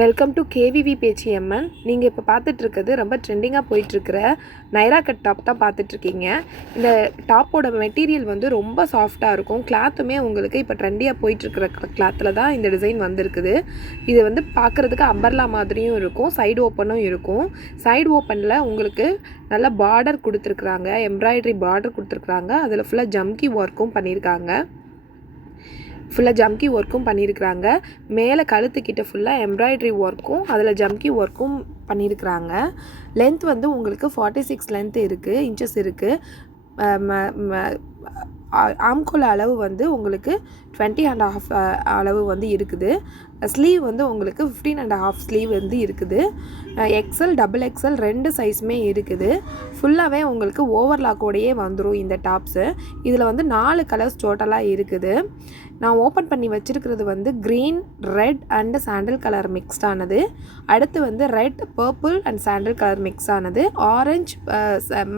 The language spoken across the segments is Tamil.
வெல்கம் டு கேவிவி பேச்சியம்மன் நீங்கள் இப்போ பார்த்துட்ருக்கிறது ரொம்ப ட்ரெண்டிங்காக போயிட்டுருக்கிற நைரா கட் டாப் தான் பார்த்துட்ருக்கீங்க இந்த டாப்போட மெட்டீரியல் வந்து ரொம்ப சாஃப்டாக இருக்கும். கிளாத்துமே உங்களுக்கு இப்போ ட்ரெண்டியாக போயிட்டுருக்கிற கிளாத்தில் தான் இந்த டிசைன் வந்திருக்குது. இது வந்து பார்க்குறதுக்கு அம்பர்லா மாதிரியும் இருக்கும் சைடு ஓப்பனும் இருக்கும். சைடு ஓப்பனில் உங்களுக்கு நல்ல பார்டர் கொடுத்துருக்குறாங்க எம்ப்ராய்டரி பார்டர் கொடுத்துருக்குறாங்க. அதில் ஃபுல்லாக ஜம்கி ஒர்க்கும் பண்ணியிருக்காங்க. ஃபுல்லாக ஜம்கி ஒர்க்கும் பண்ணியிருக்கிறாங்க மேலே கழுத்துக்கிட்ட ஃபுல்லாக எம்ப்ராய்டரி ஒர்க்கும் அதில் ஜம்கி ஒர்க்கும் பண்ணியிருக்கிறாங்க லென்த் வந்து உங்களுக்கு ஃபார்ட்டி சிக்ஸ் லென்த் இருக்குது இன்ச்சஸ் இருக்குது ஆம்கோல் அளவு வந்து உங்களுக்கு டுவெண்ட்டி அண்ட் ஹாஃப் அளவு வந்து இருக்குது. ஸ்லீவ் வந்து உங்களுக்கு ஃபிஃப்டீன் அண்ட் ஹாஃப் ஸ்லீவ் வந்து இருக்குது. எக்ஸல் டபுள் எக்ஸல் ரெண்டு சைஸுமே இருக்குது. ஃபுல்லாகவே உங்களுக்கு ஓவர்லாக்கோடையே வந்துடும் இந்த டாப்ஸு இதில் வந்து நாலு கலர்ஸ் டோட்டலாக இருக்குது. நான் ஓப்பன் பண்ணி வச்சுருக்கிறது வந்து green red and sandal colour mixed ஆனது. அடுத்து வந்து red purple and sandal colour mix ஆனது. Orange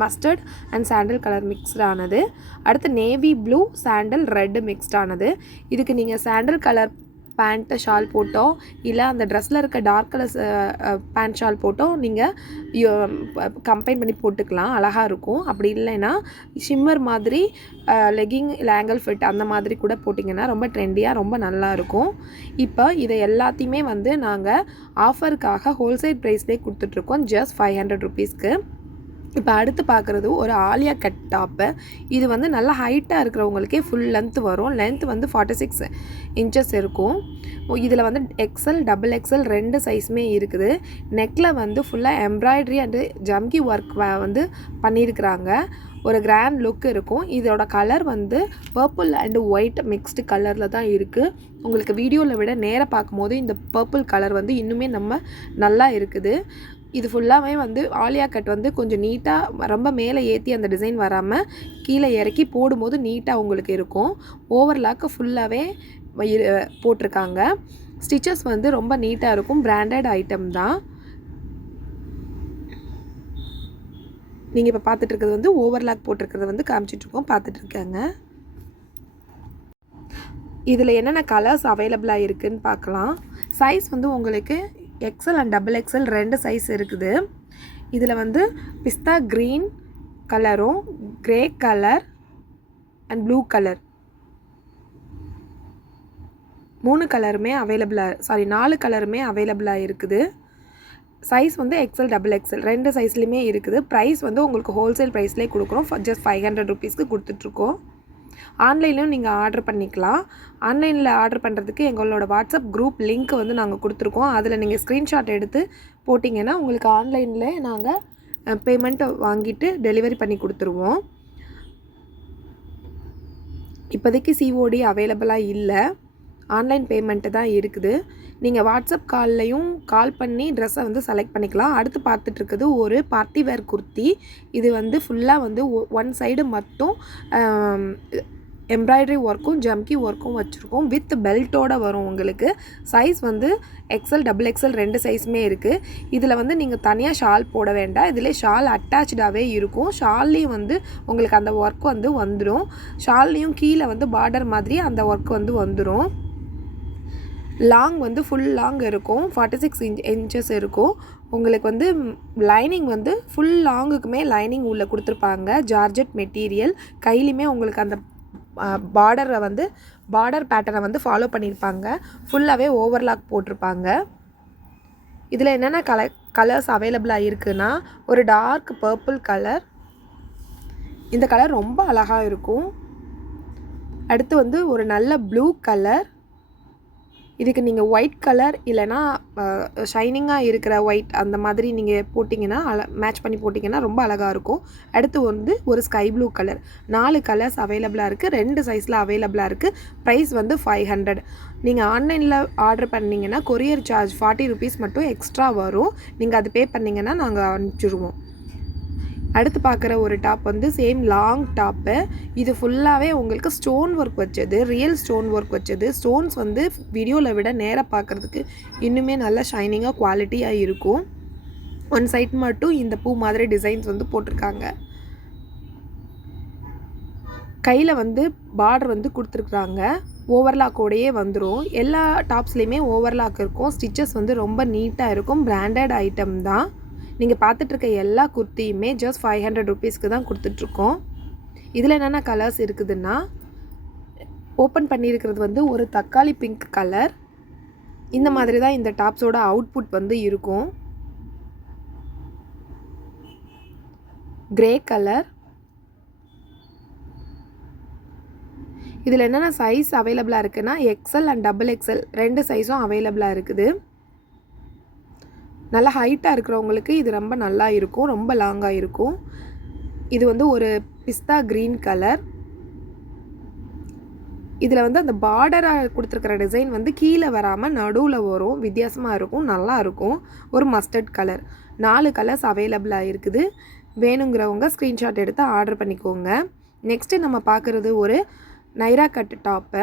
mustard and sandal colour mixed ஆனது. அடுத்து navy blue sandal red mixed ஆனது. இதுக்கு நீங்கள் சாண்டில் கலர் பேண்ட்டு ஷால் போட்டோ இல்லை அந்த ட்ரெஸ்ஸில் இருக்க டார்க் கலர்ஸ் பேண்ட் ஷால் போட்டோ நீங்கள் கம்பைன் பண்ணி போட்டுக்கலாம். அழகாக இருக்கும். அப்படி இல்லைன்னா ஷிம்மர் மாதிரி லெகிங் இல்லை ஆங்கிள் ஃபிட் அந்த மாதிரி கூட போட்டிங்கன்னா ரொம்ப ட்ரெண்டியாக ரொம்ப நல்லாயிருக்கும் இப்போ இதை எல்லாத்தையுமே வந்து நாங்கள் ஆஃபருக்காக ஹோல்சேல் ப்ரைஸ்லேயே கொடுத்துட்ருக்கோம் ஜஸ்ட் ஃபைவ் ஹண்ட்ரட் ருபீஸ்க்கு இப்போ அடுத்து பார்க்குறது ஒரு ஆலியா கட் டாப்பு இது வந்து நல்லா ஹைட்டாக இருக்கிறவங்களுக்கே ஃபுல் லென்த் வரும். லென்த் வந்து ஃபார்ட்டி சிக்ஸ் இன்ச்சஸ் இருக்கும். இதில் வந்து எக்ஸல் டபுள் எக்ஸல் ரெண்டு சைஸுமே இருக்குது. நெக்கில் வந்து ஃபுல்லாக எம்ப்ராய்ட்ரி அண்டு ஜம்கி ஒர்க் வந்து பண்ணியிருக்கிறாங்க. ஒரு கிராண்ட் லுக் இருக்கும். இதோட கலர் வந்து பர்பிள் அண்டு ஒயிட் மிக்ஸ்டு கலரில் தான் இருக்குது உங்களுக்கு வீடியோவில் விட நேராக பார்க்கும்போது இந்த பர்பிள் கலர் வந்து இன்னுமே நம்ம நல்லா இருக்குது. இது ஃபுல்லாகவே வந்து ஆலியா கட் வந்து கொஞ்சம் நீட்டாக ரொம்ப மேலே ஏற்றி அந்த டிசைன் வராமல் கீழே இறக்கி போடும்போது நீட்டாக உங்களுக்கு இருக்கும். ஓவர்லாக்கு ஃபுல்லாகவே போட்டிருக்காங்க. ஸ்டிச்சஸ் வந்து ரொம்ப நீட்டாக இருக்கும். பிராண்டட் ஐட்டம் தான். நீங்கள் இப்போ பார்த்துட்டு இருக்கிறது வந்து ஓவர்லாக் போட்டிருக்கிறது வந்து காமிச்சிட்ருக்கோம் பார்த்துட்ருக்காங்க இதில் என்னென்ன கலர்ஸ் அவைலபிளாக இருக்குதுன்னு பார்க்கலாம் சைஸ் வந்து உங்களுக்கு எக்ஸல் அண்ட் டபுள் எக்ஸல் ரெண்டு சைஸ் இருக்குது. இதில் வந்து பிஸ்தா க்ரீன் கலரும் grey colour and blue colour மூணு கலருமே அவைலபிளாக சாரி நாலு கலருமே அவைலபிளாக இருக்குது. சைஸ் வந்து எக்ஸல் டபுள் எக்ஸல் ரெண்டு சைஸ்லேயுமே இருக்குது. ப்ரைஸ் வந்து உங்களுக்கு ஹோல்சேல் ப்ரைஸ்லேயே கொடுக்குறோம். ஜஸ்ட் ஃபைவ் ஹண்ட்ரட் ருபீஸ்க்கு கொடுத்துட்ருக்கோம் ஆன்லைன்லையும் நீங்கள் ஆர்டர் பண்ணிக்கலாம். ஆன்லைனில் ஆர்டர் பண்ணுறதுக்கு எங்களோட வாட்ஸ்அப் குரூப் லிங்க் வந்து நாங்கள் கொடுத்துருக்கோம். அதில் நீங்கள் ஸ்க்ரீன்ஷாட் எடுத்து போட்டிங்கன்னா உங்களுக்கு ஆன்லைனில் நாங்கள் பேமெண்ட்டை வாங்கிட்டு டெலிவரி பண்ணி கொடுத்துருவோம். இப்போதைக்கு சிஓடி அவைலபிளாக இல்லை. ஆன்லைன் பேமெண்ட்டு தான் இருக்குது. நீங்கள் வாட்ஸ்அப் கால்லையும் கால் பண்ணி ட்ரெஸ்ஸை வந்து செலக்ட் பண்ணிக்கலாம். அடுத்து பார்த்துட்ருக்குது ஒரு பார்ட்டி வேர் குர்த்தி. இது வந்து ஃபுல்லாக வந்து ஒன் சைடு மட்டும் எம்ப்ராய்டரி ஒர்க்கும் ஜம்கி ஒர்க்கும் வச்சுருக்கோம். வித் பெல்ட்டோடு வரும் உங்களுக்கு. சைஸ் வந்து எக்ஸல் டபுள் எக்ஸல் ரெண்டு சைஸுமே இருக்குது இதில் வந்து நீங்கள் தனியாக ஷால் போட வேண்டாம். இதில் ஷால் அட்டாச்சாகவே இருக்கும். ஷால்லையும் வந்து உங்களுக்கு அந்த ஒர்க் வந்து வந்துடும் ஷால்லையும் கீழே வந்து பார்டர் மாதிரி அந்த ஒர்க் வந்து வந்துடும் லாங் வந்து ஃபுல் லாங் இருக்கும். ஃபார்ட்டி சிக்ஸ் இன்ச் இன்ச்சஸ் இருக்கும். உங்களுக்கு வந்து லைனிங் வந்து ஃபுல் லாங்குக்குமே லைனிங் உள்ளே கொடுத்துருப்பாங்க. ஜார்ஜெட் மெட்டீரியல் கையிலுமே உங்களுக்கு அந்த பார்டரை வந்து பார்டர் பேட்டர்னை வந்து ஃபாலோ பண்ணியிருப்பாங்க ஃபுல்லாகவே ஓவர்லாக் போட்டிருப்பாங்க. இதில் என்னென்ன கலர் கலர்ஸ் அவைலபிளாக இருக்குன்னா ஒரு டார்க் பர்பிள் கலர் இந்த கலர் ரொம்ப அழகாக இருக்கும். அடுத்து வந்து ஒரு நல்ல ப்ளூ கலர் இதுக்கு நீங்கள் ஒயிட் கலர் இல்லைனா ஷைனிங்காக இருக்கிற ஒயிட் அந்த மாதிரி நீங்கள் போட்டிங்கன்னா அழ மேட்ச் பண்ணி போட்டிங்கன்னா ரொம்ப அழகாக இருக்கும். அடுத்து வந்து ஒரு ஸ்கை ப்ளூ கலர் நாலு கலர்ஸ் அவைலபிளாக இருக்குது ரெண்டு சைஸில் அவைலபிளாக இருக்குது ப்ரைஸ் வந்து ஃபைவ் ஹண்ட்ரட் நீங்கள் ஆன்லைனில் ஆர்டர் பண்ணிங்கன்னா கொரியர் சார்ஜ் ஃபார்ட்டி ருபீஸ் மட்டும் எக்ஸ்ட்ரா வரும். நீங்கள் அது பே பண்ணிங்கன்னா நாங்கள் அனுப்பிச்சிடுவோம் அடுத்து பார்க்குற ஒரு டாப் வந்து சேம் லாங் டாப்பு. இது ஃபுல்லாகவே உங்களுக்கு ஸ்டோன் ஒர்க் வச்சது ரியல் ஸ்டோன் ஒர்க் வச்சது. ஸ்டோன்ஸ் வந்து வீடியோவில் விட நேராக பார்க்குறதுக்கு இன்னுமே நல்லா ஷைனிங்காக குவாலிட்டியாக இருக்கும். ஒன் சைட் மட்டும் இந்த பூ மாதிரி டிசைன்ஸ் வந்து போட்டிருக்காங்க. கையில் வந்து பார்டர் வந்து கொடுத்துருக்குறாங்க. ஓவர்லாக்கோடையே வந்துடும் எல்லா டாப்ஸ்லேயுமே ஓவர்லாக் இருக்கும். ஸ்டிச்சஸ் வந்து ரொம்ப நீட்டாக இருக்கும். பிராண்டட் ஐட்டம் தான். நீங்கள் பார்த்துட்ருக்க எல்லா குர்த்தியுமே ஜஸ்ட் ஃபைவ் ஹண்ட்ரட் ருபீஸ்க்கு தான் கொடுத்துட்ருக்கோம். இதில் என்னென்ன கலர்ஸ் இருக்குதுன்னா ஓப்பன் பண்ணியிருக்கிறது வந்து ஒரு தக்காளி பிங்க் கலர் இந்த மாதிரி தான் இந்த டாப்ஸோட அவுட்புட் வந்து இருக்கும். கிரே கலர் இதில் என்னென்ன சைஸ் அவைலபிளாக இருக்குன்னா எக்ஸல் அண்ட் டபுள் எக்ஸல் ரெண்டு சைஸும் அவைலபிளாக இருக்குது. நல்லா ஹைட்டாக இருக்கிறவங்களுக்கு இது ரொம்ப நல்லா இருக்கும் ரொம்ப லாங்காக இருக்கும். இது வந்து ஒரு பிஸ்தா க்ரீன் கலர் இதில் வந்து அந்த பார்டராக கொடுத்துருக்கிற டிசைன் வந்து கீழே வராமல் நடுவில் வரும் வித்தியாசமாக இருக்கும் நல்லா இருக்கும். ஒரு மஸ்டர்ட் கலர் நாலு கலர்ஸ் அவைலபிளாக இருக்குது. வேணுங்கிறவங்க ஸ்க்ரீன்ஷாட் எடுத்து ஆர்டர் பண்ணிக்கோங்க. நெக்ஸ்ட்டு நம்ம பார்க்குறது ஒரு நைரா கட் டாப்பு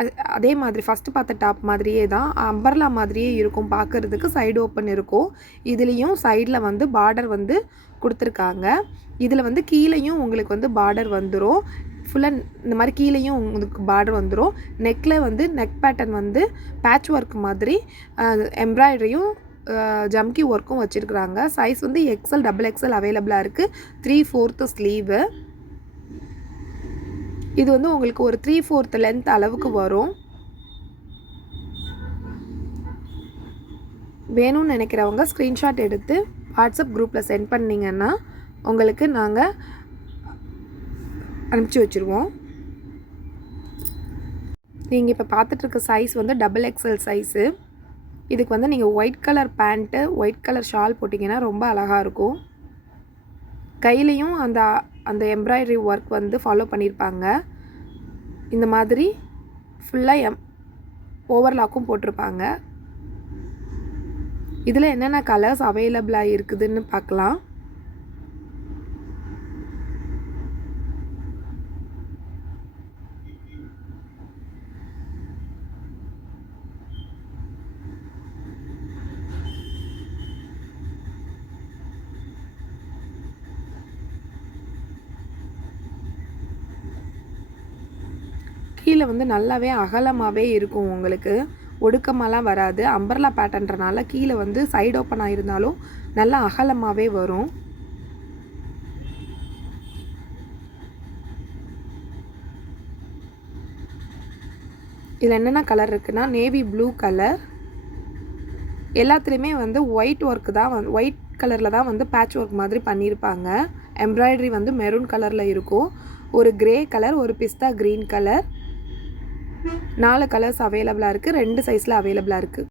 அது அதே மாதிரி ஃபஸ்ட்டு பார்த்த டாப் மாதிரியே தான் அம்பர்லா மாதிரியே இருக்கும் பார்க்குறதுக்கு சைடு ஓப்பன் இருக்கும். இதுலேயும் சைடில் வந்து பார்டர் வந்து கொடுத்துருக்காங்க. இதில் வந்து கீழேயும் உங்களுக்கு வந்து பார்டர் வந்துடும் ஃபுல்லாக இந்த மாதிரி கீழேயும் உங்களுக்கு பார்டர் வந்துடும் நெக்கில் வந்து நெக் பேட்டர்ன் வந்து பேட்ச் ஒர்க் மாதிரி எம்ப்ராய்டரியும் ஜம்கி ஒர்க்கும் வச்சுருக்குறாங்க. சைஸ் வந்து எக்ஸல் டபுள் எக்ஸல் அவைலபிளாக இருக்குது த்ரீ ஃபோர்த்து ஸ்லீவு இது வந்து உங்களுக்கு ஒரு த்ரீ ஃபோர்த் லென்த் அளவுக்கு வரும். வேணும்னு நினைக்கிறவங்க ஸ்க்ரீன்ஷாட் எடுத்து வாட்ஸ்அப் குரூப்பில் சென்ட் பண்ணிங்கன்னா உங்களுக்கு நாங்கள் அனுப்பிச்சி வச்சுருவோம். நீங்கள் இப்போ பார்த்துட்ருக்க சைஸ் வந்து டபுள் எக்ஸல் சைஸு இதுக்கு வந்து நீங்கள் white colour pant white colour shawl போட்டிங்கன்னா ரொம்ப அழகாக இருக்கும். கையிலையும் அந்த அந்த எம்ப்ராய்டரி ஒர்க் வந்து ஃபாலோ பண்ணியிருப்பாங்க இந்த மாதிரி ஃபுல்லாக எம் ஓவர்லாக்கும் போட்டிருப்பாங்க. இதில் என்னென்ன கலர்ஸ் அவைலபிளாக இருக்குதுன்னு பார்க்கலாம். கீழே வந்து நல்லாவே அகலமாகவே இருக்கும் உங்களுக்கு. ஒடுக்கமாலாம் வராது. அம்பர்லா பேட்டன்றனால கீழே வந்து சைடு ஓப்பன் ஆகிருந்தாலும் நல்லா அகலமாகவே வரும். இதில் என்னென்ன கலர் இருக்குன்னா நேவி ப்ளூ கலர் எல்லாத்துலேயுமே வந்து ஒயிட் ஒர்க் தான் வந் ஒயிட் கலரில் தான் வந்து பேட்ச் ஒர்க் மாதிரி பண்ணியிருப்பாங்க. எம்ப்ராய்டரி வந்து மெரூன் கலரில் இருக்கும். ஒரு கிரே கலர் ஒரு பிஸ்தா க்ரீன் கலர் நாலு கலர்ஸ் அவைலபிளாக இருக்குது ரெண்டு சைஸில் அவைலபிளாக இருக்குது